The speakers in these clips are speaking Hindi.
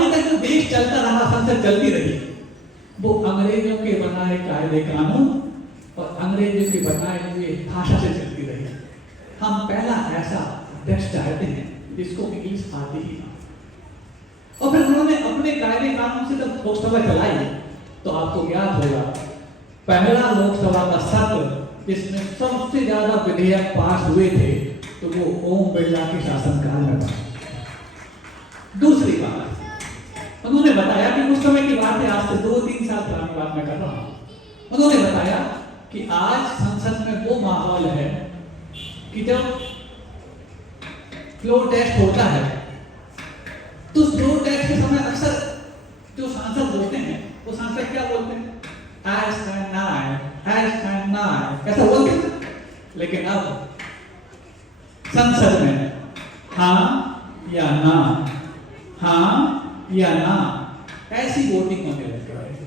अभी तक जो देश चलता रहा, संसद चलती रही, वो अंग्रेजों के बनाए कायदे कानून और अंग्रेजों के बनाए हुए भाषा से चलती रही। हम पहला ऐसा देश चाहते हैं जिसको इंग्लिश आती ही ना। और फिर उन्होंने अपने कायदे कानून से जब लोकसभा चलाई तो आपको याद होगा पहला लोकसभा का सत्र जिसमें सबसे ज्यादा विधेयक पास हुए थे तो वो ओम बिरला के शासनकाल में था। दूसरी बात उन्होंने बताया कि उस समय की बात है, आज से 2-3 साल पुरानी बात मैं कर रहा हूं। उन्होंने बताया कि आज संसद में वो माहौल है कि जब फ्लोर टेस्ट होता है तो फ्लोर टेस्ट के समय अक्सर जो सांसद बोलते हैं वो सांसद क्या बोलते हैं? As and I, ऐसा बोलते हैं। लेकिन अब संसद में हाँ या ना, हाँ या ना ऐसी वोटिंग होने लग गई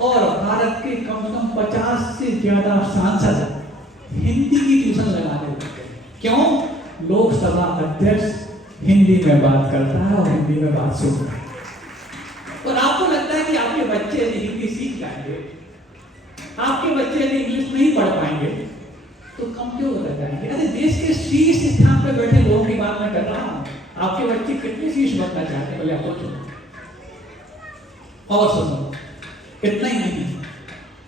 और भारत के कम से कम 50 से ज्यादा सांसद हिंदी की ट्यूशन लगाने लग गए। क्यों? लोकसभा अध्यक्ष हिंदी में बात करता है और हिंदी में बात सुनता है। और आपको लगता है कि आपके बच्चे यदि हिंदी सीख जाएंगे, आपके बच्चे यदि इंग्लिश नहीं पढ़ पाएंगे तो कमजोर रह जाएंगे। अरे देश के शीर्ष स्थान पर बैठे लोगों की बात मैं कर रहा हूं। आपके बच्चे कितने शीर्ष बनना चाहते हैं पहले आप सोचो। और सुनो, इतना ही नहीं,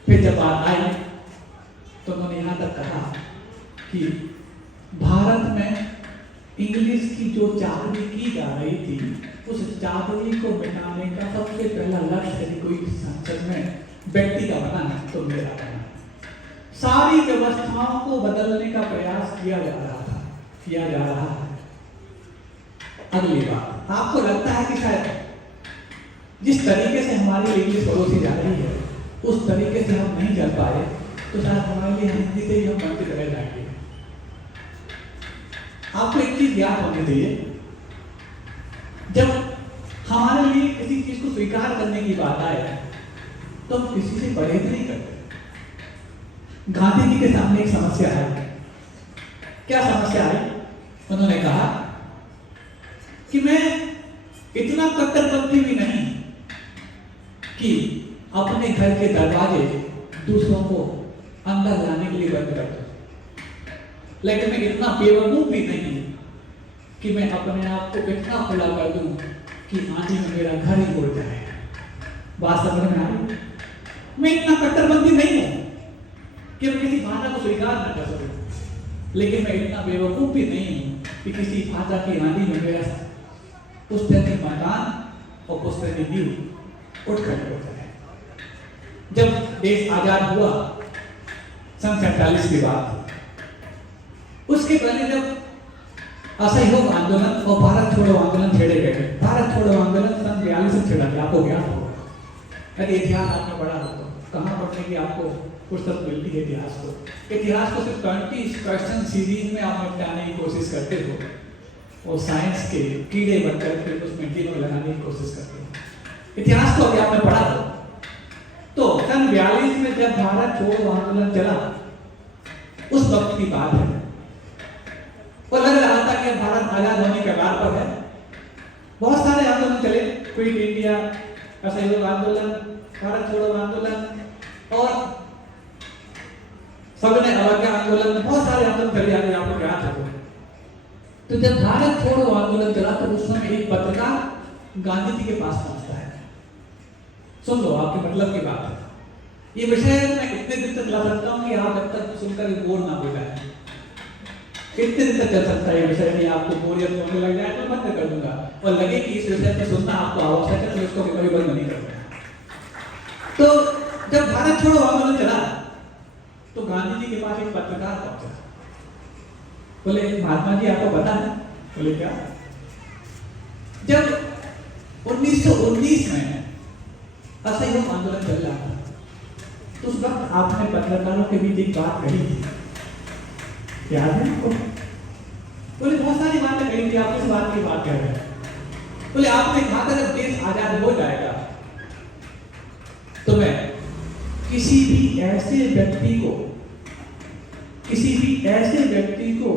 फिर जब बात आई तो उन्होंने यहां तक कहा कि भारत में इंग्लिश की जो चाहती की जा रही थी उस चाहती को मिटाने का सबसे पहला लक्ष्य यदि कोई संसद में व्यक्ति का बना है तो मेरा बना है। सारी व्यवस्थाओं को बदलने का प्रयास किया जा रहा है। अगली बात, आपको लगता है कि शायद जिस तरीके से हमारी इंग्लिश परोसी जा रही है उस तरीके से हम नहीं चल पाए तो शायद हमारे लिए हिंदी से ही हम वंचित रह जाएंगे। आपको एक चीज याद होनी चाहिए, जब हमारे लिए किसी चीज को स्वीकार करने की बात आए तो हम किसी से परहेज नहीं करते। गांधी जी के सामने एक समस्या है। क्या समस्या है? उन्होंने कहा कि मैं इतना कट्टरपंथी भी नहीं कि अपने घर के दरवाजे दूसरों को अंदर लाने के लिए बंद कर दूं, लेकिन मैं इतना बेवकूफ भी नहीं कि मैं अपने आप को इतना खुला कर दूं कि आंधी में मेरा घर ही उड़ जाए। बात समझ में आ रही? मैं इतना कट्टरपंथी नहीं हूं कि मैं किसी भाषा को स्वीकार न कर सकूं, लेकिन मैं इतना बेवकूफ भी नहीं हूं कि किसी भाषा की आंधी में मेरा पुस्तक मकान और पुस्तक नींव उठ खड़े हो जाए। जब देश आजाद हुआ सन 47 की बात, उसके पहले जब असहयोग आंदोलन और भारत छोड़ो आंदोलन छेड़े गए। भारत छोड़ो आंदोलन सन 42 में छेड़ा गया, आपको ज्ञात होगा। यदि इतिहास आपने पढ़ा हो तो कहाँ पढ़ने की आपको फुर्सत मिलती है इतिहास को? इतिहास को सिर्फ 20 क्वेश्चन सीरीज में आप निपटाने की कोशिश करते हो और साइंस के कीड़े बनकर फिर उसमें दिमाग लगाने की कोशिश करते हो। इतिहास को अगर आपने पढ़ा तो सन 42 में जब भारत छोड़ो आंदोलन चला उस वक्त की बात है और लग रहा था कि भारत आजाद होने के कगार पर है। बहुत सारे आंदोलन चले, क्विट इंडिया, असहयोग आंदोलन, भारत छोड़ो आंदोलन और सबने अवज्ञा आंदोलन, बहुत सारे आंदोलन चले जाते हैं, आपको याद है। तो जब भारत छोड़ो आंदोलन चला तो उस समय एक पत्रकार गांधी जी के पास पहुंचता है। सुन लो, आपके मतलब की बात है। ये विषय मैं इतने दिन तक ला सकता हूं कि आप जब तक सुनकर बोर ना हो जाए। कितने दिन तक चल सकता है ये विषय? नहीं, आपको बोरियत होने लग जाए तो बंद कर दूंगा और लगे कि इस विषय पे सुनना आपको आवश्यक है तो इसको कभी बंद नहीं करूंगा। तो जब भारत छोड़ो आंदोलन चला तो गांधी जी के पास एक पत्रकार पहुंचा। बोले, महात्मा जी आपको पता है? बोले, क्या? जब 1919 में असहयोग आंदोलन चल रहा था तो उस वक्त आपने पत्रकारों के बीच एक बात कही थी, याद है आपको? बोले, बहुत सारी बातें कही थी, आप इस बात की बात कर रहे हैं। बोले, आपने कहा था जब देश आजाद हो जाएगा तो मैं किसी भी ऐसे व्यक्ति को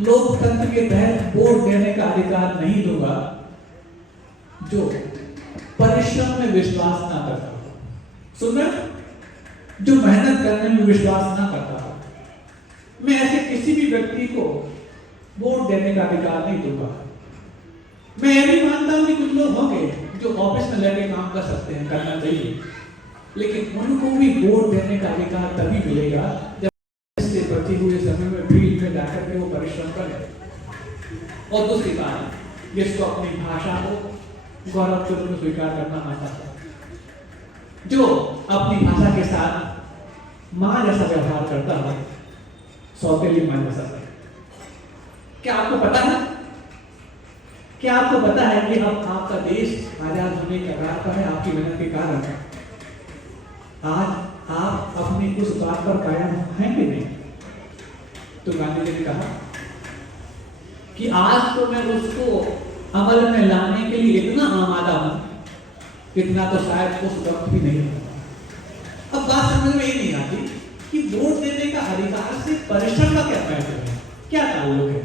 लोकतंत्र के तहत वोट देने का अधिकार नहीं दूंगा जो परिश्रम में विश्वास ना करता हो। सुन रहे? जो मेहनत करने में विश्वास ना करता हो। मैं ऐसे किसी भी व्यक्ति को वोट देने का अधिकार नहीं दूंगा। मैं यह भी मानता हूं कि कुछ लोग होंगे जो ऑफिस में लगे काम कर सकते हैं, करना चाहिए, लेकिन उनको भी वोट देने का अधिकार तभी मिलेगा जब इससे बचे हुए समय में फील्ड में जाकर के वो परिश्रम करें। और दूसरी बात, जिसको अपनी भाषा को गौरव के रूप में स्वीकार करना आता है, जो अपनी भाषा के साथ मां जैसा व्यवहार करता है, सौतेली मां जैसा। क्या आपको पता है? क्या आपको पता है कि अब आपका देश आजाद होने के आधार पर है आपकी मेहनत के कारण? आज आप अपनी उस बात पर कायम हैं कि नहीं? तो गांधी जी ने कहा कि आज तो मैं उसको अमल में लाने के लिए इतना आमादा हूं, इतना तो शायद उस वक्त भी नहीं होगा। अब बात समझ में ये नहीं आती कि वोट देने का अधिकार से परिश्रम का क्या महत्व है, क्या ताल्लुक है?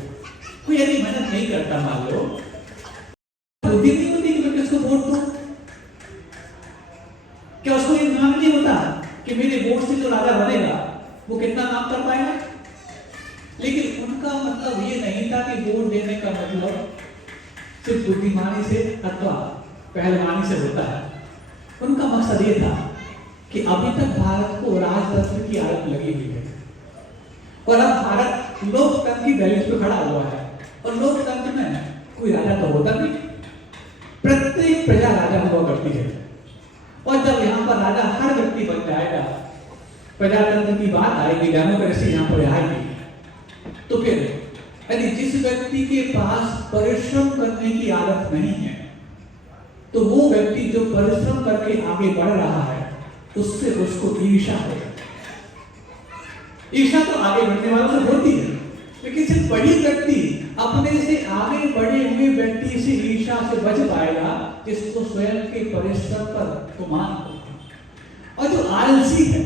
कोई यदि मेहनत नहीं करता, मान लो, बुद्धि नहीं होती कि मैं किसको वोट दूं? क्या उसको ये दिमाग नहीं होता कि मेरे वोट से जो राजा बनेगा वो कितना काम कर पाएगा? लेकिन उनका मतलब ये नहीं था कि वोट देने का मतलब सिर्फ बुद्धिमानी से अथवा पहलवानी से होता है। उनका मकसद ये था कि अभी तक भारत को राजतंत्र की आदत लगी हुई है और अब भारत लोकतंत्र की वैल्यूज पे खड़ा हुआ है। और लोकतंत्र में कोई राजा तो होता नहीं, प्रत्येक प्रजा राजा हुआ करती है। और जब यहाँ पर राजा हर व्यक्ति बन जाएगा, प्रजातंत्र की बात आएगी, डेमोक्रेसी यहाँ पर आएगी, तो फिर यदि जिस व्यक्ति के पास परिश्रम करने की आदत नहीं है, तो वो व्यक्ति जो परिश्रम करके आगे बढ़ रहा है, उससे उसको ईर्ष्या है। ईर्ष्या तो आगे बढ़ने वालों से होती है, लेकिन सिर्फ बड़ी व्यक्ति अपने से आगे बढ़े हुए व्यक्ति से ईर्ष्या से बच पाएगा जिसको स्वयं के परिश्रम पर गुमान हो। और जो आलसी है,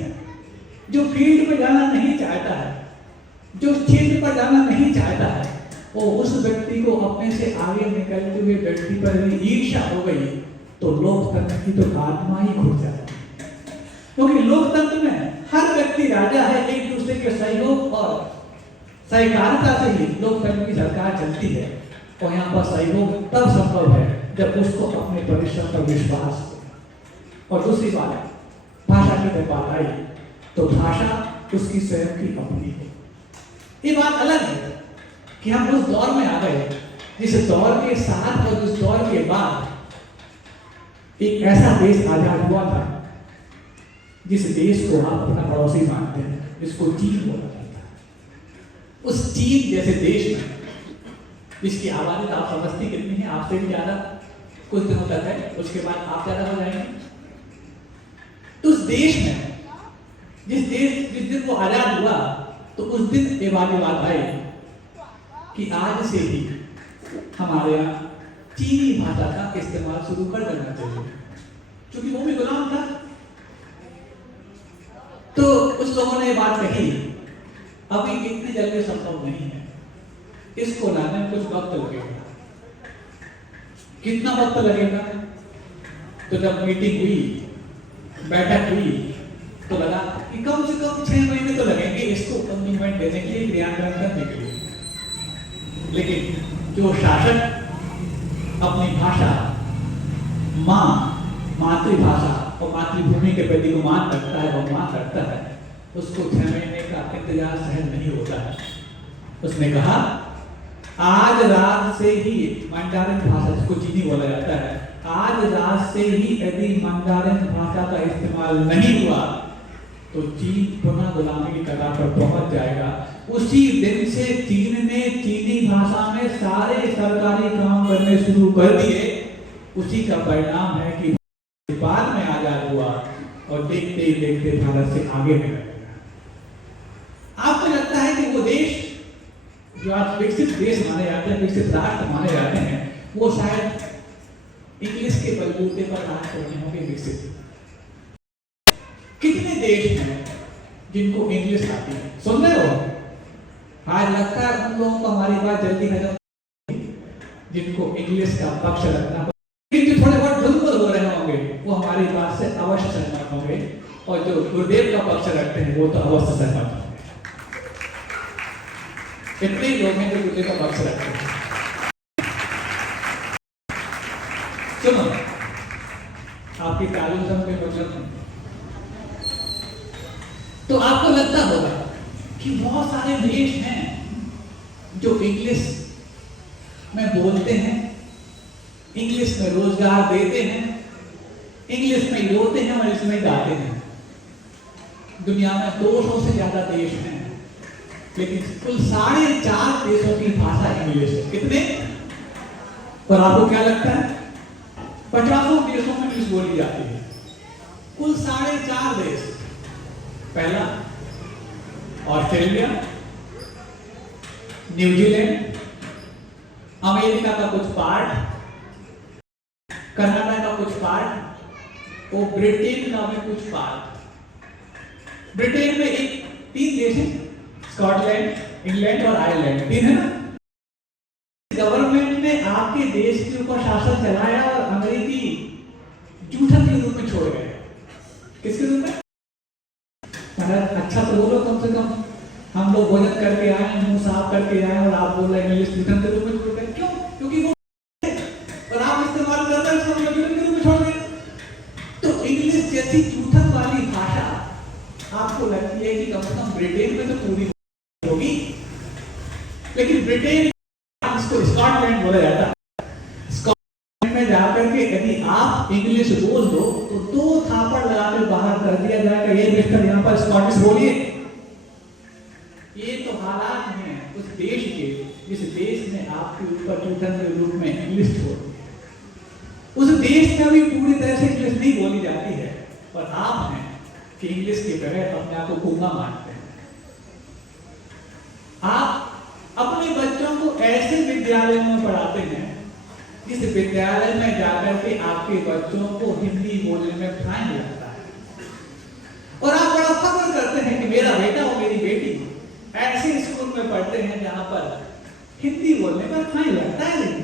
जो फील्ड में जाना नहीं चाहता है, जो क्षेत्र पर जाना नहीं चाहता है, वो उस व्यक्ति को अपने से आगे निकलते हुए व्यक्ति पर यदि ईर्ष्या हो गई तो लोकतंत्र की तो आत्मा ही घुट जाती है। क्योंकि लोकतंत्र में हर व्यक्ति राजा है, एक दूसरे के सहयोग और सहकारिता से ही लोकतंत्र की सरकार चलती है। और यहाँ पर सहयोग तब संभव है जब उसको अपने परिश्रम पर विश्वास हो। और दूसरी बात, भाषा की जब बात आई तो भाषा उसकी स्वयं की अपनी है। ये बात अलग है कि हम उस दौर में आ गए जिस दौर के साथ और उस दौर के बाद एक ऐसा देश आजाद हुआ था जिस देश को आप अपना पड़ोसी मानते हैं, जिसको चीन बोला जाता है। उस चीन जैसे देश में जिसकी आबादी आप समझती कितनी है, आपसे भी ज्यादा कुछ दिनों तक है, उसके बाद आप ज्यादा हो जाएंगे। तो उस देश में जिस दिन वो आजाद हुआ तो उस दिन ये बात आई कि आज से ही हमारे यहाँ चीनी भाषा का इस्तेमाल शुरू कर देना चाहिए, क्योंकि वो भी गुलाम था। तो कुछ लोगों ने ये बात कही, अभी इतनी जल्दी संभव नहीं है, इसको लाने में कुछ वक्त लगेगा। कितना वक्त लगेगा? तो जब मीटिंग हुई, बैठक हुई, तो लगा कि कम से कम 6 महीने तो लगेंगे इसको इम्प्लीमेंट करने के लिए, क्रियान्वयन करने के लिए। लेकिन जो शासक अपनी भाषा, मातृभाषा और मातृभूमि के प्रति गुमान रखता है, सम्मान रखता है, उसको 6 महीने का इंतजार सहन नहीं होता है। उसने कहा आज रात से ही मंडारिन भाषा, जिसको चीनी बोला जाता है, आज रात से ही यदि मंडारिन भाषा का इस्तेमाल नहीं हुआ तो चीन पुनः गुलामी की कगार पर पहुंच जाएगा। उसी दिन से चीन ने चीनी भाषा में सारे सरकारी काम करने शुरू कर दिए। उसी का परिणाम है कि बाद में आजाद हुआ और देखते ही देखते भारत से आगे निकल गया। आपको लगता है कि वो देश जो आज विकसित देश माने जाते हैं, विकसित राष्ट्र माने जाते हैं, वो शायद इंग्लिश के बलबूते पर राष्ट्र बने होंगे, विकसित। कितने देश हैं जिनको इंग्लिश आती है? सुन रहे हो? आज लगता है उन लोगों को हमारी बात जल्दी खत्म, जिनको इंग्लिश का पक्ष रखना, क्योंकि थोड़ा अवश्य सहमत होंगे, और जो गुरुदेव का पक्ष रखते हैं वो तो अवश्य सहमत होंगे। कितने लोग हैं जो गुरुदेव का पक्ष रखते हैं? सुनो, आपकी तालीम सब में मतलब, तो आपको लगता होगा कि बहुत सारे देश हैं जो इंग्लिश में बोलते हैं, इंग्लिश में रोजगार देते हैं, इंग्लिश में रोते हैं और इसमें गाते हैं। दुनिया में 200 से ज्यादा देश हैं, लेकिन कुल 4.5 देशों की भाषा इंग्लिश है। कितने? और आपको क्या लगता है? 50 देशों में इंग्लिश बोली जाती है, कुल 4.5 देश। पहला ऑस्ट्रेलिया, न्यूजीलैंड, अमेरिका का कुछ पार्ट, कनाडा का कुछ पार्ट और ब्रिटेन का भी कुछ पार्ट। ब्रिटेन में 3 देश हैं, स्कॉटलैंड, इंग्लैंड और आयरलैंड, 3 है ना। गवर्नमेंट ने आपके देश के ऊपर शासन चलाया और अंग्रेजी जूठन के रूप में छोड़ गए। किसके रूप में? अच्छा तो बोलो, कम से कम हम लोग भोजन करके आए, मुंह साफ करके आए, और आप बोल रहे हैं इंग्लिश जूठन के रूप में छोड़ गए। क्यों? क्योंकि वो और आप इस्तेमाल करते हैं, इसको जूठन के रूप में छोड़ गए। तो इंग्लिश जैसी जूठन वाली भाषा आपको लगती है कि कम से कम ब्रिटेन में तो पूरी होगी, लेकिन ब्रिटेन इसको स्कॉटलैंड बोला जाता है। स्कॉटलैंड में जाकर के यदि आप इंग्लिश बोल दो तो 2 थापड़ लगा के बाहर कर दिया जाएगा, ये मिस्टर यहाँ पर स्कॉटिश बोलिए। ये तो हालात हैं उस देश के जिस देश ने आपके ऊपर जूठन के रूप में इंग्लिश छोड़ दी। उस देश में भी पूरी तरह से इंग्लिश नहीं बोली जाती है, और आप हैं कि इंग्लिश के बगैर अपने आप को गूंगा मानते हैं। आप अपने बच्चों को ऐसे विद्यालय में पढ़ाते हैं जिस विद्यालय में जाकर के आपके बच्चों को हिंदी बोलने में फाइन लगता है, और आप बड़ा फख्र करते हैं कि मेरा बेटा और मेरी बेटी ऐसे स्कूल में पढ़ते हैं जहां पर हिंदी बोलने पर फाइन लगता है। लेकिन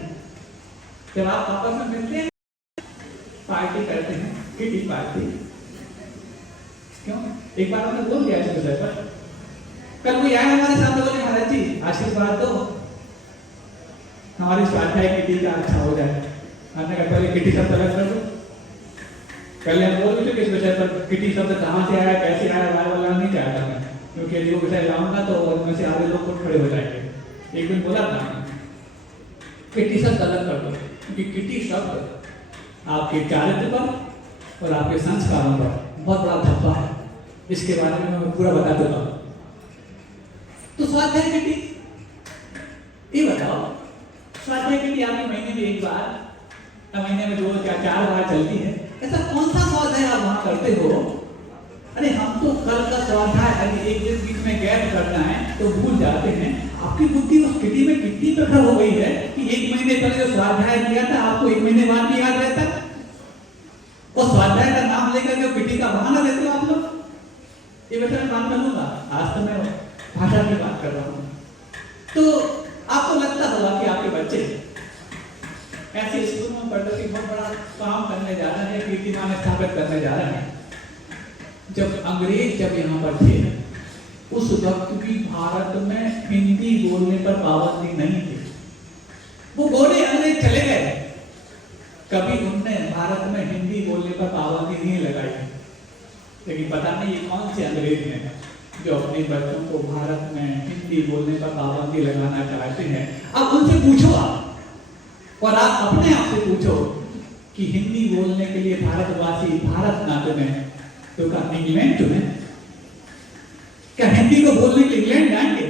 जब आप आपस में मिलते हैं, पार्टी करते हैं, किटी पार्टी, क्यों? एक बार हमने बोल दिया इस विषय पर। कल कोई आए हमारे सामने, बोले महाराज जी आशीर्वाद दो, हमारी स्वाध्याय किटी का अच्छा हो जाए। हमने कहा पहले किटी शब्द अलग कर दो। पहले हम बोल रहे थे किस विषय पर, किटी शब्द कहाँ से आया, कैसे आया, वाला नहीं चाहता मैं, क्योंकि यदि वो विषय लाऊंगा तो उनमें से आधे लोग खुद खड़े हो जाएंगे। एक दिन बोला था किटी शब्द अलग कर दो, क्योंकि किटी शब्द आपके चारित्र पर और आपके संस्कारों पर बहुत बड़ा धब्बा है। इसके बारे में मैं पूरा बता देता हूँ। तो स्वाध्याय किटी, ये बताओ, स्वाध्याय किटी आपकी महीने में एक बार, महीने में 2 या 4 बार चलती है। ऐसा कौन सा स्वाध्याय आप वहां करते हो? अरे हम तो कल का स्वाध्याय अगर एक दिन बीच में गैप करना है तो भूल जाते हैं। आपकी बुद्धि उस किटी में कितनी प्रखर हो गई है कि 1 महीने पहले जो स्वाध्याय किया था आपको 1 महीने बाद भी याद रहता है। और स्वाध्याय का नाम लेकर के किटी का बहाना देते हो आप लोग। ये वैसे मैं बात करूंगा, आज तो मैं भाषा की बात कर रहा हूँ। तो आपको लगता होगा कि आपके बच्चे ऐसे स्कूल में पढ़कर के बहुत बड़ा काम करने जा रहे हैं, कीर्तिमान स्थापित करने जा रहे हैं। जब अंग्रेज जब यहाँ पर थे, उस वक्त भी भारत में हिंदी बोलने पर पाबंदी नहीं थी। वो गोरे अंग्रेज चले गए, कभी उनने भारत में हिंदी बोलने पर पाबंदी नहीं लगाई। लेकिन पता नहीं ये कौन से अंग्रेज हैं जो अपने बच्चों को भारत में हिंदी बोलने पर पाबंदी लगाना चाहते हैं। अब उनसे पूछो आप, और आप अपने आप से पूछो कि हिंदी बोलने के लिए भारतवासी भारत ना चुने तो क्या इंग्लैंड चुने? क्या हिंदी को बोलने के इंग्लैंड जाएंगे?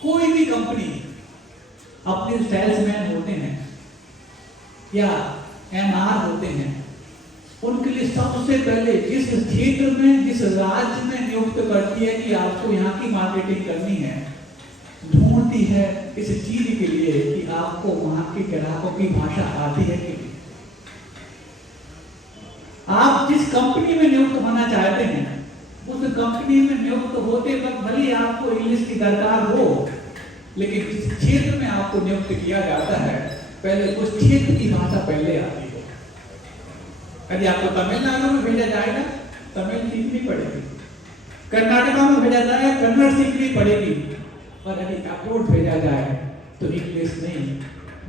कोई भी कंपनी अपने सेल्समैन होते हैं या एमआर होते हैं, उनके लिए सबसे पहले जिस क्षेत्र में, जिस राज्य में नियुक्त करती है कि आपको यहाँ की मार्केटिंग करनी है, ढूंढती है इस चीज के लिए कि आपको वहां के ग्राहकों की भाषा आती है कि नहीं। आप जिस कंपनी में नियुक्त होना चाहते हैं, उस कंपनी में नियुक्त होते वक्त भले आपको इंग्लिश की दरकार हो, लेकिन जिस क्षेत्र में आपको नियुक्त किया जाता है, पहले उस क्षेत्र की भाषा पहले आती है। यदि आपको तमिलनाडु में भेजा जाएगा, तमिल सीखनी पड़ेगी। कर्नाटका में भेजा जाए, कन्नड़ सीखनी पड़ेगी। और यदि अब्रोड भेजा जाए तो इंग्लिश नहीं,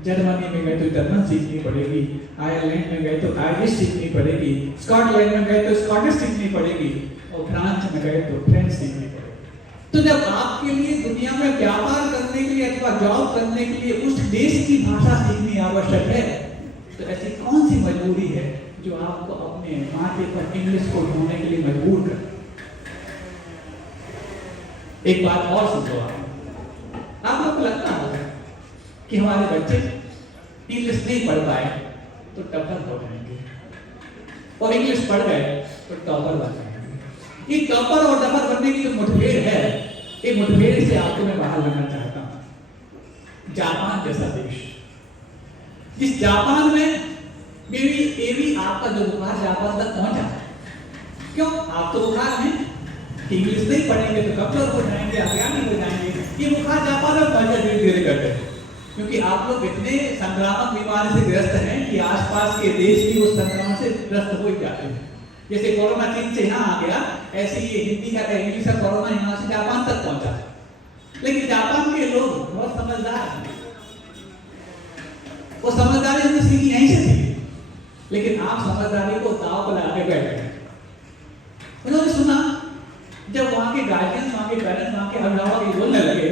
जर्मनी में गए तो जर्मन सीखनी पड़ेगी, आयरलैंड में गए तो आयरिश सीखनी पड़ेगी, स्कॉटलैंड में गए तो स्कॉटिश सीखनी पड़ेगी, और फ्रांस में गए तो फ्रेंच सीखनी पड़ेगी। तो जब आपके लिए दुनिया में व्यापार करने के लिए अथवा जॉब करने के लिए उस देश की भाषा सीखनी आवश्यक है, तो ऐसी कौन सी मजबूरी है जो आपको अपने माथे पर इंग्लिश को ढूंढने के लिए मजबूर कर? एक बात और समझो, आप लोग को लगता होगा कि हमारे बच्चे इंग्लिश नहीं पढ़ पाए तो टॉपर हो जाएंगे, और इंग्लिश पढ़ गए तो टॉपर बन जाएंगे। ये टॉपर और टॉपर बनने की जो मुठभेड़ है, ये मुठभेड़ से आपको मैं बाहर लाना चाहता हूं। जापान जैसा देश, जिस जापान में भी आपका जो बुखार जापान तक पहुंचा, क्यों? आप तो बुखार में इंग्लिश नहीं पढ़ेंगे तो कमजोर हो जाएंगे, अज्ञानी हो जाएंगे। ये बुखार जापान में पहुंचा धीरे धीरे करते हैं, क्योंकि आप लोग इतने संक्रामक बीमारी से ग्रस्त हैं कि आसपास के देश भी उस संक्रमण से ग्रस्त हो जाते हैं। जैसे कोरोना चीन से यहाँ आ गया, ऐसे ये हिंदी का इंग्लिश का कोरोना यहाँ से जापान तक पहुंचा। लेकिन जापान के लोग बहुत समझदार हैं, वो समझदारी हमने सीखी यहीं से थी, लेकिन आप समझदारी को दांव पर लगा के बैठ गए। उन्होंने सुना जब वहाँ के गार्जियन, वहाँ के पेरेंट्स, वहाँ के अभिभावक बोलने लगे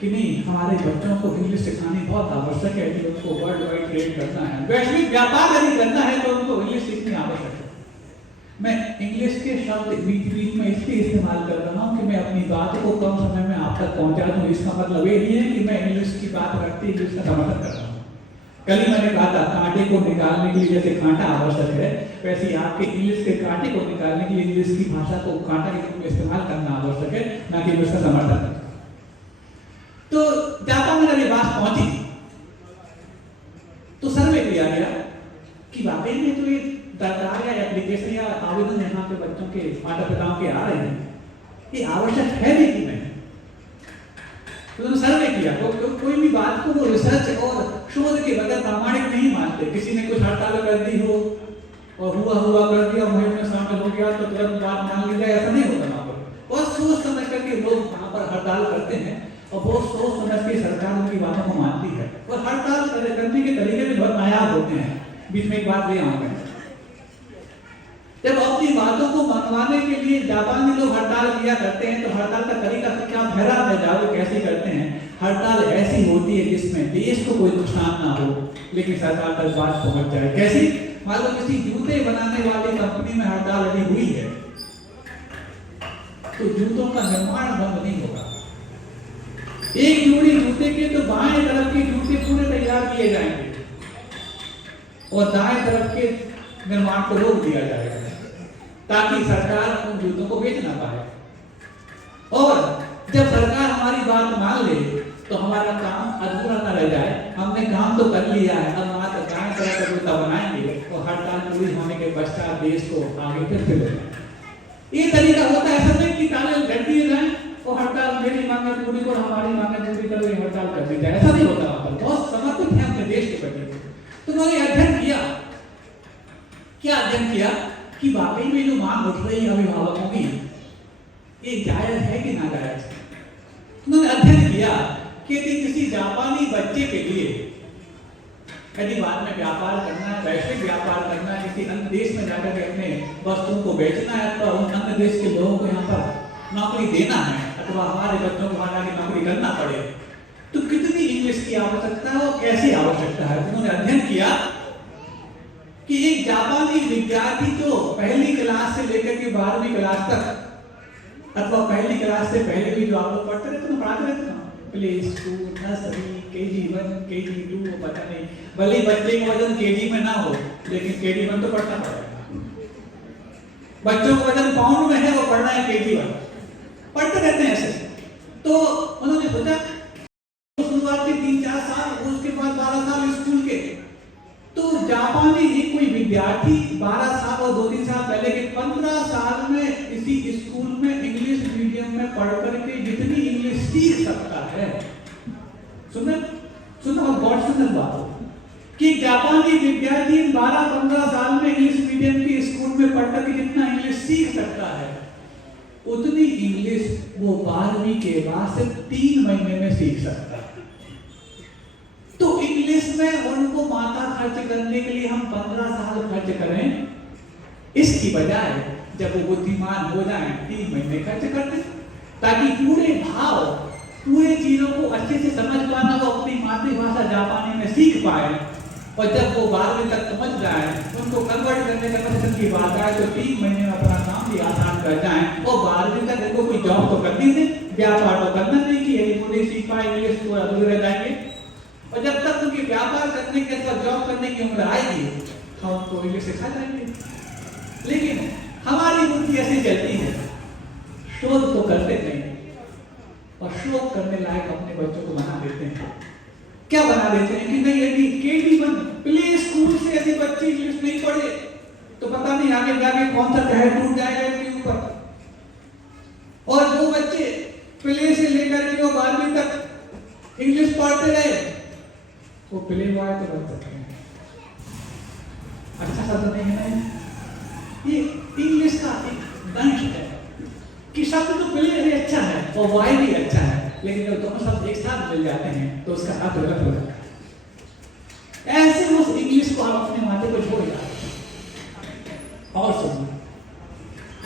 कि नहीं, हमारे बच्चों को इंग्लिश सिखानी बहुत आवश्यक है, कि उनको वर्ल्ड वाइड ट्रेड करना है, वैश्विक व्यापार यदि करना है तो उनको इंग्लिश सीखनी आवश्यक है। मैं इंग्लिश के शब्द बीच बीच में इसलिए इस्तेमाल कर रहा हूँ कि मैं अपनी बात को कम समय में आप तक पहुँचा दूँ। इसका मतलब ये नहीं है कि मैं इंग्लिश की बात रखते इंग्लिश का समर्थन कर रहा हूँ। कल ही मैंने कहा था, कांटे को निकालने के लिए जैसे कांटा आवश्यक है, वैसे ही आपके इंग्लिश के कांटे को निकालने के लिए इंग्लिश की भाषा को कांटा के रूप में इस्तेमाल करना आवश्यक है, ना कि उसका समर्थन। तो जापान में जब ये बात पहुंची तो सर्वे किया गया कि वाकई में तो ये दरकार या एप्लीकेशन या आवेदन यहाँ पे बच्चों के माता पिताओं के आ रहे हैं, ये आवश्यक है भी कि नहीं। तो उन्होंने सर्वे किया, तो कोई भी बात को वो रिसर्च और शोध के बगैर प्रामाणिक नहीं मानते। किसी ने कुछ हड़ताल कर दी हो और हुआ कर दिया, मुहिम में शामिल हो गया तो तुरंत बात मान ली जाए, ऐसा नहीं होता वहाँ पर। बहुत सोच समझ करके लोग वहाँ पर हड़ताल करते हैं और बहुत सोच समझ के सरकार उनकी बातों को मानती है, और हड़ताल करने के तरीके भी बहुत नायाब होते हैं। बीच में एक बात ले आऊंगा, जब अपनी बातों को मनवाने के लिए जापानी लोग हड़ताल किया करते हैं तो हड़ताल का तरीका क्या भरा में जाओ कैसे करते हैं। हड़ताल ऐसी होती है जिसमें देश को कोई नुकसान ना हो लेकिन सरकार तक बात पहुंच जाए। कैसी? मान लो किसी जूते बनाने वाली कंपनी में हड़ताल यदि हुई है तो जूतों का निर्माण बंद नहीं होगा। एक जोड़ी जूते के तो बाएं तरफ के जूते पूरे तैयार किए जाएंगे और दाएं तरफ के निर्माण को रोक दिया जाएगा ताकि सरकार उन जूतों को बेच ना पाए। और जब सरकार हमारी बात मान ले तो हमारा काम अधूरा न रह जाए। हमने काम तो कर लिया है, अब मात्र दाएं तरफ का जूता बनाएंगे और हड़ताल पूरी होने के पश्चात देश को आगे फिर ले जाए। ये तरीका होता है, ऐसा नहीं कि ताले लग दिए जाए और हड़ताल मेरी मांगे पूरी और हमारी मांगे पूरी करो, ये हड़ताल कर दी जाए, ऐसा नहीं होता। बहुत समर्पित है अपने देश के प्रति। तो उन्होंने अध्ययन किया, क्या अध्ययन किया कि वाकई में जो मांग उठ रही है अभिभावकों की, ये जायज है कि नाजायज है। उन्होंने अध्ययन किया कि यदि किसी जापानी बच्चे के लिए यदि बाद में व्यापार करना है, वैश्विक व्यापार करना है, किसी अन्य देश में जाकर के अपने वस्तुओं को बेचना है अथवा उन अन्य देश के लोगों को यहाँ पर नौकरी देना है अथवा हमारे बच्चों को वहां जाकर नौकरी करना पड़े, तो कितनी इंग्लिश की आवश्यकता है और कैसी आवश्यकता है। उन्होंने अध्ययन किया कि एक जापानी विद्यार्थी जो पहली क्लास से लेकर के 12वीं क्लास तक अथवा पहली क्लास से पहले भी जो आप लोग पढ़ते रहते हैं, पढ़ाते रहते हैं, play school, nursery, KG1, KG2, पता नहीं, भले ही बच्चे का वजन KG में ना हो लेकिन KG1 तो पढ़ना पड़ेगा। बच्चों का वजन पाउंड में है, वो पढ़ना है KG1, पढ़ते रहते हैं ऐसे। तो उन्होंने सोचा शुरुआती 3-4 साल, उसके बाद 12 साल स्कूल के। तो जापानी ही कोई विद्यार्थी 12 साल और 2-3 साल पहले के 15 साल में इसी स्कूल में इंग्लिश मीडियम में पढ़ करके जितनी इंग्लिश सीख सकता है, सुनो और गौर से बात हो कि जापानी विद्यार्थी 12-15 साल में इंग्लिश उतनी इंग्लिश वो 12वीं के बाद सिर्फ 3 महीने में सीख सकता है। तो इंग्लिश में उनको माथा खर्च करने के लिए हम 15 साल खर्च करें, इसकी बजाय जब वो बुद्धिमान हो जाएं 3 महीने खर्च कर दें, ताकि पूरे भाव, पूरे चीजों को अच्छे से समझ पाना, वो अपनी मातृभाषा जापानी में सीख पाए। और जब वो 12वीं तक समझ जाए, उनको कन्वर्ट करने का पसंद की बात आए, तो 3 महीने में अपना काम भी आसान कर जाए। और 12वीं तक इनको कोई जॉब तो करनी थी, व्यापार तो करना नहीं कि यही पूरी सीख पाए, इंग्लिश को अधूरे रह जाएंगे। और जब तक उनकी व्यापार करने की अथवा जॉब करने की उम्र आएगी, हम उनको इंग्लिश सिखा जाएंगे। लेकिन हमारी बुद्धि ऐसी चलती है, शोध तो करते नहीं और शोध करने लायक अपने बच्चों को बना देते हैं। क्या बना देते हैं कि नहीं, यदि केजी 1 प्ले स्कूल से ऐसे बच्चे इंग्लिश नहीं पढ़े तो पता नहीं आगे जाके कौन सा कहर टूट जाएगा इनके ऊपर। और जो बच्चे प्ले से लेकर के 12वीं तक इंग्लिश पढ़ते रहे, वो प्ले बॉय तो बन सकते हैं। अच्छा शब्द नहीं है ना ये इंग्लिश का एक दंश है कि शब्द तो प्ले भी अच्छा है और बॉय भी अच्छा है, लेकिन जब दोनों शब्द एक साथ मिल जाते हैं तो उसका अर्थ गलत हो जाता है। ऐसे उस इंग्लिश को आप अपने माथे पर छोड़ जाते हैं। और सुनिए,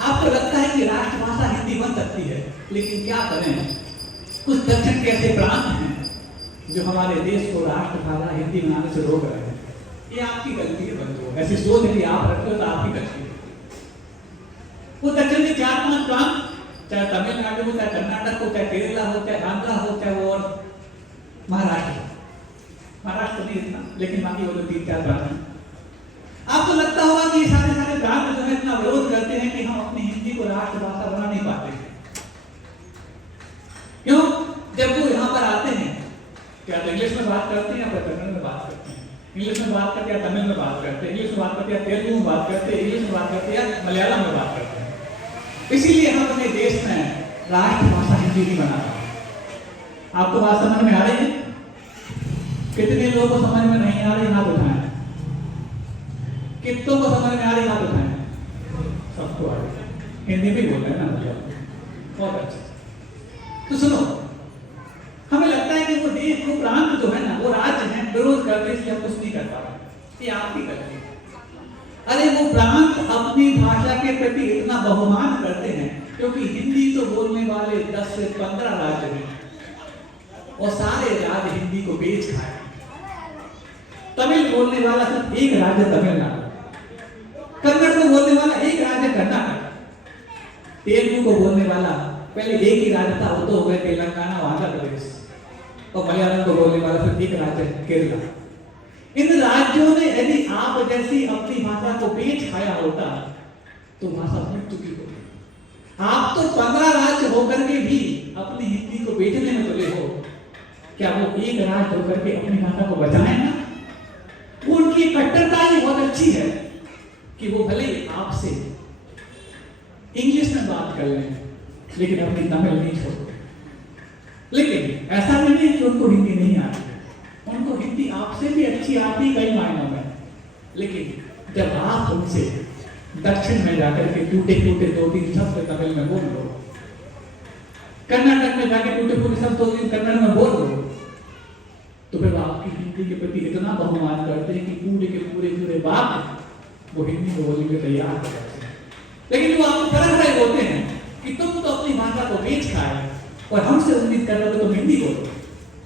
आपको लगता है कि राष्ट्रभाषा हिंदी बन सकती है, लेकिन क्या करें, कुछ दक्षिण के ऐसे प्रांत हैं जो हमारे देश को राष्ट्रभाषा हिंदी बनाने से रोक रहे हैं। ये आपकी गलती है बंधुओं, ऐसी सोच यदि आप रखते हो तो आपकी गलती है। वो दक्षिण के 4-5 प्रांत, चाहे तमिलनाडु हो, चाहे कर्नाटक हो, चाहे केरला हो, चाहे आंध्रा हो, चाहे वो और महाराष्ट्र नहीं इतना, लेकिन बाकी वो जो 3-4 प्रांत हैं, आपको लगता होगा कि ये सारे प्रांत जो है इतना विरोध करते हैं कि हम अपनी हिंदी को राष्ट्रभाषा बना नहीं पाते हैं। क्यों? जब वो यहाँ पर आते हैं, क्या तो इंग्लिश में बात करते हैं या फिर कन्नड़ में बात करते हैं, इंग्लिश में बात करते हैं या तमिल में बात करते हैं, इंग्लिश में बात करते हैं या तेलुगु में बात करते हैं, इंग्लिश में बात करते हैं या मलयालम में बात करते हैं। इसीलिए हम अपने देश में राष्ट्रभाषा हिंदी नहीं बना रहे। आपको बात समझ में आ रही है? कितने लोगों को समझ में नहीं आ रही, हाथ उठाएं। कितनों को समझ में आ रही, हाथ उठाएं। सबको आ रही, हिंदी में बोल रहे हैं ना, बहुत अच्छा। तो सुनो, हमें लगता है कि वो देश, वो प्रांत जो है ना, वो राज्य है, विरोध करते इसलिए हम कुछ नहीं कर पा रहे। ये आपकी गलती है। अरे वो प्रांत अपनी भाषा के प्रति इतना बहुमान करते हैं क्योंकि हिंदी तो बोलने वाले 10 से 15 राज्य हैं और सारे राज्य हिंदी को बेच खाए। तमिल बोलने वाला सिर्फ एक राज्य तमिलनाडु, कन्नड़ को बोलने वाला एक राज्य कर्नाटक, तेलुगु को बोलने वाला पहले एक ही राज्य था, वो तो हो गए तेलंगाना और आंध्र प्रदेश, और मलयालम को बोलने वाला सिर्फ एक राज्य केरला। इन राज्यों ने यदि आप जैसी अपनी भाषा को बेच खाया होता तो भाषा मिट चुकी होती। आप तो 15 राज्य होकर के भी अपनी हिंदी को बेचने में तुले हो, क्या वो एक राज्य होकर के अपनी भाषा को बचाएं ना? उनकी कट्टरता ही बहुत अच्छी है कि वो भले आपसे इंग्लिश में बात कर लें लेकिन अपनी तमिल नहीं छोड़ते। लेकिन ऐसा भी नहीं कि उनको हिंदी नहीं आती, उनको हिंदी आपसे भी अच्छी आती कई मायनों में, लेकिन जब आप उनसे दक्षिण में जाकर के टूटे टूटे 2-3 शब्द तमिल में बोल लो, कर्नाटक में जाकर टूटे टूटे शब्द 2-3 कन्नड़ में बोल लो, तो फिर आपकी हिंदी के प्रति इतना बहुमान करते हैं कि पूरे के पूरे बात वो हिंदी में बोलने के तैयार हो जाते हैं। लेकिन वो आपको परख रहे होते हैं कि तुम तो अपनी भाषा को बेच खाए और हमसे उम्मीद कर रहे हो तुम हिंदी बोलो,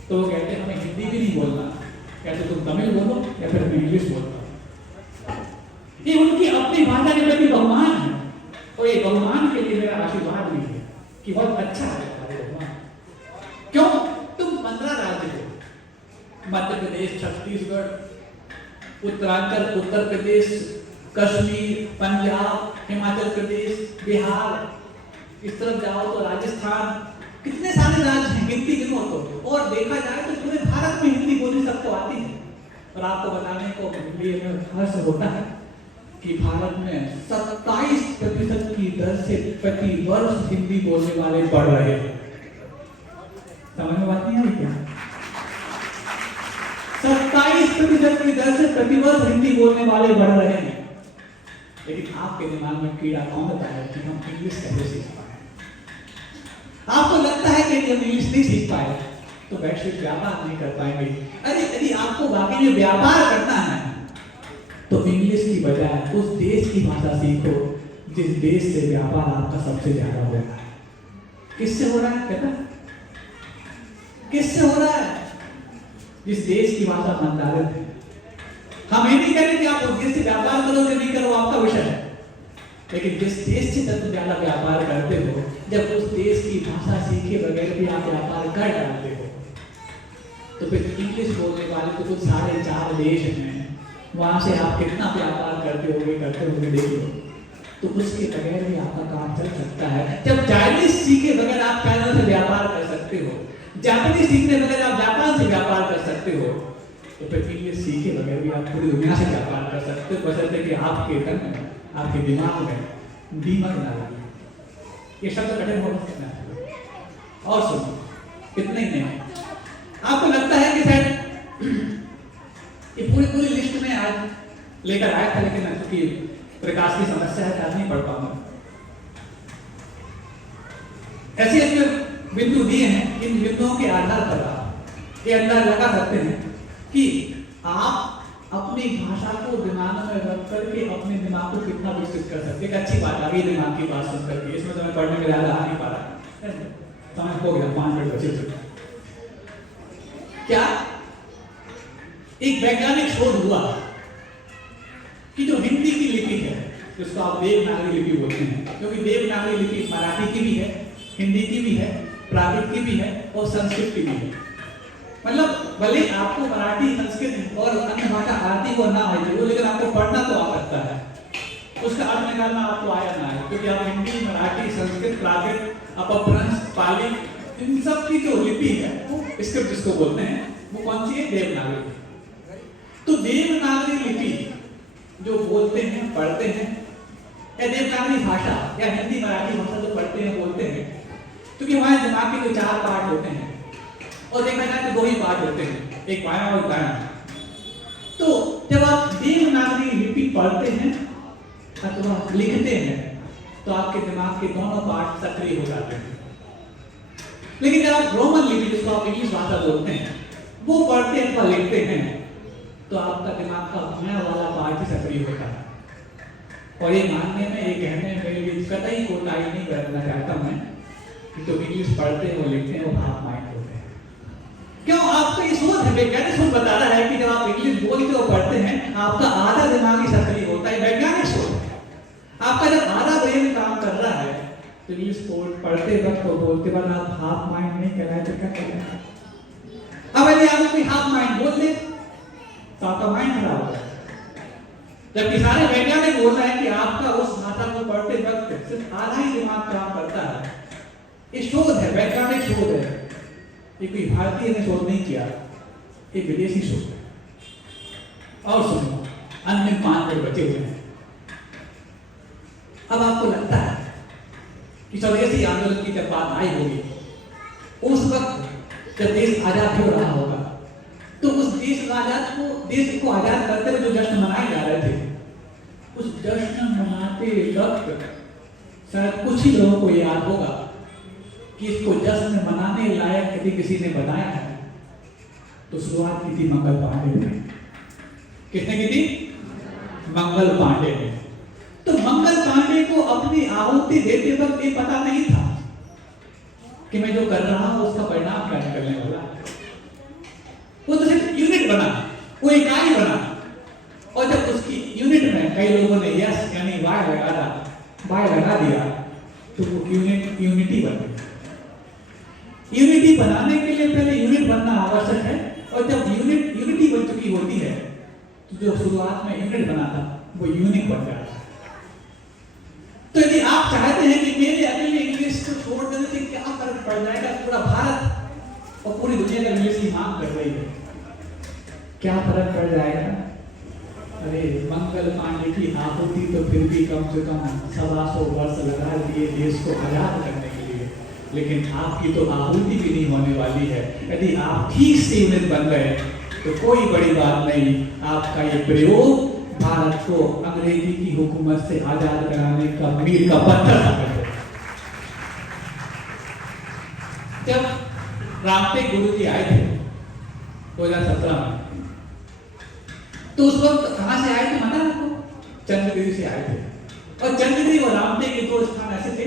तो वो कहते हैं हमें हिंदी भी नहीं बोलना, कहते तुम तमिल बोलो या फिर इंग्लिश बोलो। ये उनकी अपनी भाषा के प्रति बहुमान है और ये बहुमान के लिए मेरा आशीर्वाद भी है कि बहुत अच्छा है हमारे बहुमान। क्यों? तुम 15 राज्य हो, मध्य प्रदेश, छत्तीसगढ़, उत्तरांचल, उत्तर प्रदेश, कश्मीर, पंजाब, हिमाचल प्रदेश, बिहार, इस तरफ जाओ तो राजस्थान, कितने सारे राज्य हैं, गिनती गिनो तो। और देखा जाए तो पूरे भारत में हिंदी बोली सबको आती है। और आपको बताने को लिए हर्ष होता है कि भारत में 27% की दर से प्रति वर्ष हिंदी बोलने वाले बढ़ रहे हैं। समझ में बात नहीं आई क्या? 27% की दर से प्रति वर्ष हिंदी बोलने वाले बढ़ रहे हैं। लेकिन आपके दिमाग में कीड़ा कौन होता है कि हम इंग्लिश कैसे सीख पाए? आपको लगता है कि यदि हम इंग्लिश नहीं सीख पाए तो वैश्विक व्यापार नहीं कर पाएंगे। अरे यदि आपको वाकई में व्यापार करना है तो इंग्लिश की बजाय उस देश की भाषा सीखो जिस देश से व्यापार आपका सबसे ज्यादा हो रहा है। किससे हो रहा है कहता, किससे हो रहा है? जिस देश की भाषा मंदारित है। हम ये नहीं कह रहे कि आप उस देश से व्यापार करो या नहीं करो, आपका विषय है, लेकिन जिस देश से तब ज्यादा व्यापार करते हो, जब उस देश की भाषा सीखे बगैर भी आप व्यापार कर डालते हो, तो फिर इंग्लिश बोलने वाले तो कुछ 4.5 देश हैं, वहां से आप कितना व्यापार करते होगे देख लो, तो उसके बगैर भी आपका काम चल सकता है। जब चाइनीज सीखे बगैर आप चाइना से व्यापार कर सकते हो, जापानीज सीखने बगैर आप जापान से व्यापार कर सकते हो, तो फिर इंग्लिश सीखे बगैर भी आप पूरी दुनिया से व्यापार कर सकते हो, बशर्ते कि आपके तन में, आपके दिमाग में दीमक ना लगे। ये शब्द कठिन हो सकता है। और सुनो, कितने ही नहीं, आपको लगता है कि शायद ये पूरी लिस्ट में आज लेकर आया था, लेकिन क्योंकि प्रकाश की समस्या है आज नहीं पढ़ पाऊंगा। ऐसे ऐसे बिंदु दिए हैं, इन बिंदुओं के आधार पर आप ये अंदाज लगा सकते हैं कि आप अपनी भाषा को दिमाग में रख करके अपने दिमाग को कितना विकसित कर सकते हैं। एक अच्छी बात आ गई दिमाग की बात सुन करके, इसमें तो मैं पढ़ने में ज्यादा आ नहीं पा रहा, समझ हो गया 5 मिनट बचे थे। क्या एक वैज्ञानिक शोध हुआ कि जो हिंदी की लिपि है, जिसको आप देवनागरी लिपि बोलते हैं, क्योंकि देवनागरी लिपि मराठी की भी है, हिंदी की भी है, प्राकृत की भी है और संस्कृत की भी है। मतलब भले आपको मराठी, संस्कृत और अन्य भाषा आती हो ना आए हो, लेकिन आपको पढ़ना तो आ सकता है, उसका अर्थ निकालना आपको आया ना है, क्योंकि आप हिंदी, मराठी, संस्कृत, प्राकृत, अपभ्रंश, पाली, इन सब की जो लिपि है वो स्क्रिप्ट जिसको बोलते हैं, वो कौन सी है? देवनागरी। तो देवनागरी लिपि जो बोलते हैं, पढ़ते हैं, या देवनागरी भाषा या हिंदी, मराठी भाषा जो पढ़ते हैं, बोलते हैं, क्योंकि हमारे दिमाग के जो 4 पार्ट होते हैं और देखा जाए तो 2 ही पार्ट होते हैं, एक बायां और दायां। तो जब आप देवनागरी लिपि पढ़ते हैं अथवा लिखते हैं तो आपके दिमाग के दोनों पार्ट सक्रिय हो जाते हैं। लेकिन जब आप रोमन लिपि, जिसको आप इंग्लिश भाषा बोलते हैं, वो पढ़ते हैं अथवा लिखते हैं तो आपका दिमाग का बायां वाला पार्ट ही सक्रिय होता है। और ये मानने में, ये कहने में मेरे लिए कतई कोताही नहीं करना चाहता मैं कि तो इंग्लिश पढ़ते हैं और लिखते हैं वो हाफ माइंड होते हैं। क्यों? आपका ये सोच है, वैज्ञानिक सोच बता रहा है कि जब आप इंग्लिश बोलते और पढ़ते हैं आपका आधा दिमाग ही सक्रिय होता है, वैज्ञानिक सोच है। आपका जब आधा ब्रेन काम कर रहा है तो इंग्लिश पढ़ते वक्त और बोलते वक्त आप हाफ माइंड नहीं कराए तो क्या करेंगे? अब यदि आप कोई हाफ माइंड बोल दे तो आपका माइंड खराब हो जाए। जबकि सारे वैज्ञानिक बोल रहे हैं कि आपका उस भाषा को पढ़ते वक्त सिर्फ आधा ही दिमाग काम करता है। ये शोध है, वैज्ञानिक शोध है, ये कोई भारतीय ने शोध नहीं किया, ये विदेशी शोध है। और सुनो, अन्य 5 मिनट बचे हुए हैं। अब आपको लगता है कि स्वदेशी आंदोलन की जब बात आई होगी, उस वक्त जब देश आजाद हो रहा होगा, तो उस देश को आजाद करते हुए जो जश्न मनाए जा रहे थे, उस जश्न मनाते वक्त शायद कुछ ही लोगों को याद होगा कि इसको जश्न मनाने लायक यदि किसी ने बनाया है तो शुरुआत की थी मंगल पांडे ने। किसने की थी? मंगल पांडे ने। तो मंगल पांडे को अपनी आहुति देते वक्त ये पता नहीं था कि मैं जो कर रहा हूं उसका परिणाम क्या निकलने वाला है। वो तो सिर्फ यूनिट बना, वो इकाई बना, और जब उसकी यूनिट में कई लोगों ने यस यानी वाई लगा दिया तो वो यूनिटी बन गई। यूनिटी बनाने के लिए पहले यूनिट बनना आवश्यक है, और जब यूनिटी बन चुकी होती है तो जो शुरुआत में यूनिट बना था वो यूनिक बन जाता है। तो यदि आप चाहते हैं कि मेरे अकेले इंग्लिश को छोड़ देने से क्या फर्क पड़ जाएगा, पूरा भारत और पूरी दुनिया का इंग्लिश की मांग कर रही है, क्या फर्क पड़ जाएगा? अरे मंगल पांडे की आहुति तो फिर भी कम से कम 125 वर्ष लगा दिए देश को आजाद करने के लिए, लेकिन आपकी तो आहुति भी नहीं होने वाली है। यदि आप ठीक से यूनिट बन गए तो कोई बड़ी बात नहीं, आपका ये प्रयोग भारत को अंग्रेजी की हुकूमत से आजाद कराने का मील का पत्थर साबित है। रामटेक गुरु जी आए थे 2017 में। तो उस वक्त कहां से आए थे माना आपको? चंद्रगिरी से आए थे। और चंद्रगिरी और रामटेक के दो स्थान ऐसे थे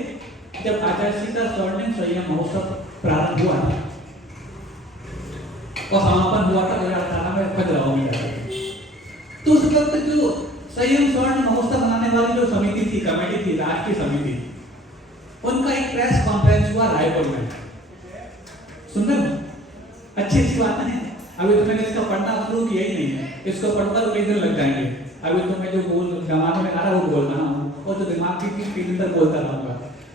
जब आचार्य सीता स्वर्णिम संयम महोत्सव प्रारंभ हुआ था और समापन हुआ था 2018 में खजुराहो में जाकर। तो उस वक्त जो संयम स्वर्ण महोत्सव मनाने वाली जो समिति थी, कमेटी थी, राष्ट्रीय समिति, उनका एक प्रेस कॉन्फ्रेंस हुआ रायपुर में। सुंदर अच्छी बात है। अभी तो मैंने इसका पढ़ना शुरू किया ही नहीं है, इसको पढ़ता तो कई दिन लग जाएंगे। अभी तो मैं जो बोल जमाने में आ रहा वो बोल रहा हूँ और जो दिमाग की कई दिन तक बोलता रहूँगा,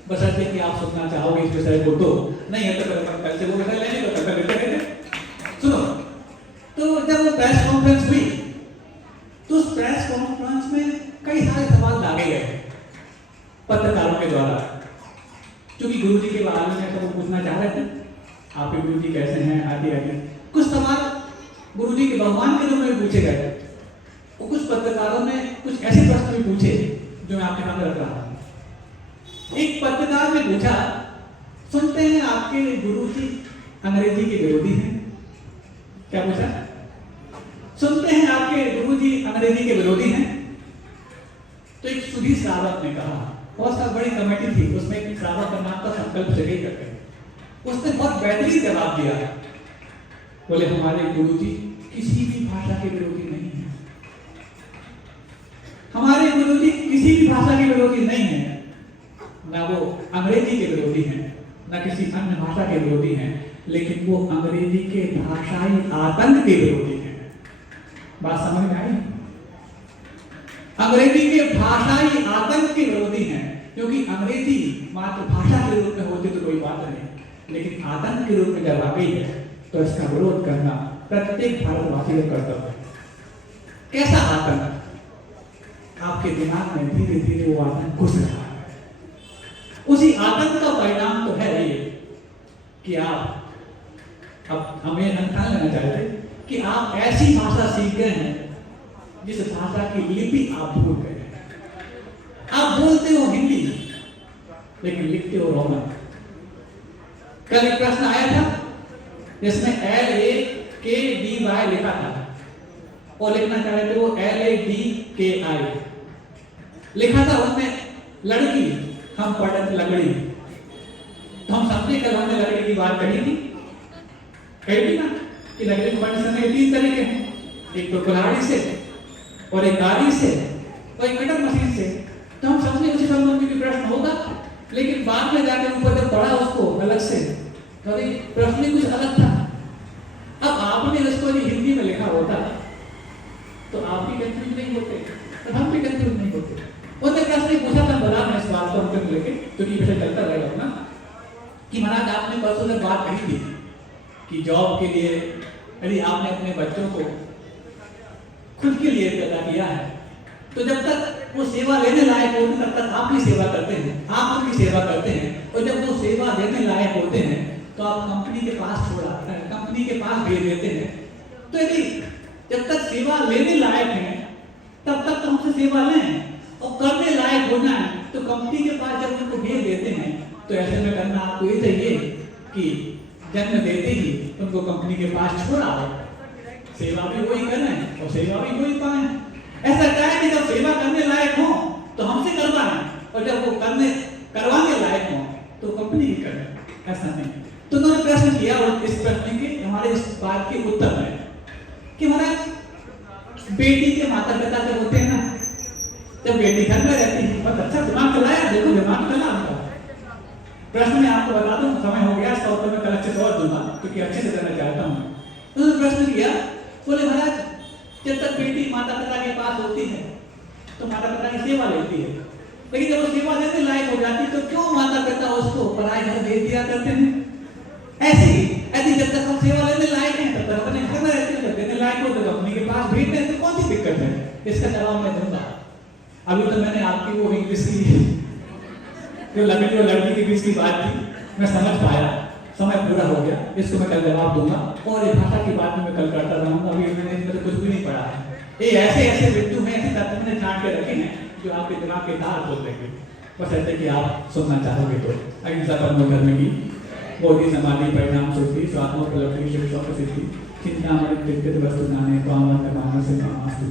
बस ऐसे कि आप सुनना चाहोगे इस विषय को। तो नहीं है तो कल से वो विषय लेंगे तो कल लेते। सुनो, तो जब वो प्रेस कॉन्फ्रेंस हुई तो उस प्रेस कॉन्फ्रेंस में कई सारे सवाल लागे गए पत्रकारों के द्वारा, क्योंकि गुरु जी के बारे में सब पूछना चाह रहे थे, आपके गुरु जी कैसे हैं आदि आदि। कुछ सवाल गुरु जी के भगवान के रूप में पूछे गए और कुछ पत्रकारों ने कुछ ऐसे प्रश्न भी पूछे जो मैं आपके सामने रख रहा हूं। एक पत्रकार ने पूछा, सुनते हैं आपके गुरु जी अंग्रेजी के विरोधी हैं। क्या पूछा? सुनते हैं आपके गुरु जी अंग्रेजी के विरोधी हैं। तो एक सुधीर श्रावक ने कहा, बहुत सारी बड़ी कमेटी थी उसमें एक श्रावक का नाम था संकल्प जगह करके, उसने बहुत बेहतरीन जवाब दिया। बोले हमारे गुरु जी किसी भी भाषा के विरोधी नहीं है, हमारे गुरु जी किसी भी भाषा के विरोधी नहीं है, ना वो अंग्रेजी के विरोधी हैं, ना किसी अन्य भाषा के विरोधी हैं, लेकिन वो अंग्रेजी के भाषाई आतंक के विरोधी हैं। बात समझ में आई? अंग्रेजी के भाषाई आतंक के विरोधी हैं, क्योंकि अंग्रेजी मातृभाषा के रूप में होती तो कोई बात नहीं, लेकिन आतंक के रूप में जब आ गई है तो इसका विरोध करना प्रत्येक भारतवासी का कर्तव्य है। कैसा आतंक? आपके दिमाग में धीरे धीरे वो आतंक घुस रहा है। उसी आतंक का परिणाम तो है ये कि आप, अब हमें ठान लेना चाहिए कि आप ऐसी भाषा सीख गए हैं जिस भाषा की लिपि आप भूल गए हैं। आप बोलते हो हिंदी लेकिन लिखते हो रोमन। कल एक प्रश्न आया था जिसमें LAKDY लिखा था और लिखना चाह रहे थे वो LADKI लिखा था। उसमें लड़की हम पढ़त लगड़ी, तो हम समझे कल हमने लगड़ी की बात कही थी, कही थी ना कि लकड़ी को पढ़ने के तीन तरीके हैं, एक तो कुल्हाड़ी से और एक गाड़ी से और एक कटर मशीन से। तो हम समझे उसी संबंध में प्रश्न होगा, लेकिन बाद में जाकर ऊपर जब पढ़ा उसको अलग से तो प्रश्न ही कुछ अलग था। अब आपने उसको यदि हिंदी में लिखा होता तो आप भी कंफ्यूज नहीं होते, तो हम भी कंफ्यूज नहीं होते। उसने प्रश्न पूछा था, बता मैं इस बात को अंतिम लेके क्योंकि विषय चलता रहेगा अपना, कि महाराज आपने परसों में बात कही थी कि जॉब के लिए यदि आपने अपने बच्चों को खुद के लिए पैदा किया है तो जब तक वो सेवा लेने लायक होते तब तक आपकी सेवा करते हैं, आप उनकी सेवा करते हैं, और जब वो सेवा देने लायक होते हैं तो आप कंपनी के पास छोड़ आते हैं, कंपनी के पास भेज देते हैं। तो यदि जब तक सेवा लेने लायक है तब तक तो हमसे सेवा लें, और करने लायक होना है तो कंपनी के पास जब उनको भेज देते हैं तो ऐसे में करना आपको ये चाहिए कि जन्म देते ही उनको कंपनी के पास छोड़ा हो, सेवा भी वही करें और सेवा भी वही पाएं। ऐसा क्या है कि जब सेवा करने लायक हो तो हमसे करवाएं, और जब वो करवाने लायक हो तो कंपनी ही करें, ऐसा नहीं। तो उन्होंने प्रश्न किया और इस प्रश्न के हमारे इस बात के उत्तर में कि महाराज बेटी के माता पिता जब होते हैं ना, जब बेटी घर में रहती है, बहुत अच्छा दिमाग चलाया, देखो दिमाग चला आपका। प्रश्न में आपको बता दूं, समय हो गया, इसका उत्तर मैं कल अच्छे से और दूंगा क्योंकि अच्छे से देना चाहता हूँ। तो उन्होंने प्रश्न किया, बोले महाराज जब तक बेटी माता पिता के पास होती है तो माता पिता की सेवा लेती है, लेकिन जब वो सेवा देने लायक हो जाती है तो क्यों माता पिता उसको पराए घर भेज दिया करते हैं? ऐसे ही यदि जब तक हम सेवा लेने लायक हैं तब तक अपने घर में रहते हैं, जब देने लायक हो तो कंपनी के पास भेजते हैं, तो कौन सी दिक्कत है? इसका जवाब मैं दूंगा। अभी तो मैंने आपकी वो इंग्लिश की जो लड़की और लड़की के बीच की बात थी मैं समझ पाया, समय पूरा हो गया, इसको मैं कल जवाब दूंगा। और ये भाषा की बात मैं कल करता रहूंगा, अभी मैंने इसमें कुछ भी नहीं पढ़ा है। ये ऐसे ऐसे बिंदु हैं, ऐसे तत्व मैंने छांट के रखे हैं जो आपके दिमाग के तार खोल देंगे, बस ऐसे कि आप सुनना चाहोगे तो। अहिंसा परमो धर्म की बोधि समाधि परिणाम सुधि स्वात्मोपलब्धि शिक्षोपसिद्धि चिंतामणि कृत्य वस्तु नाने पावन मानस मास्तु।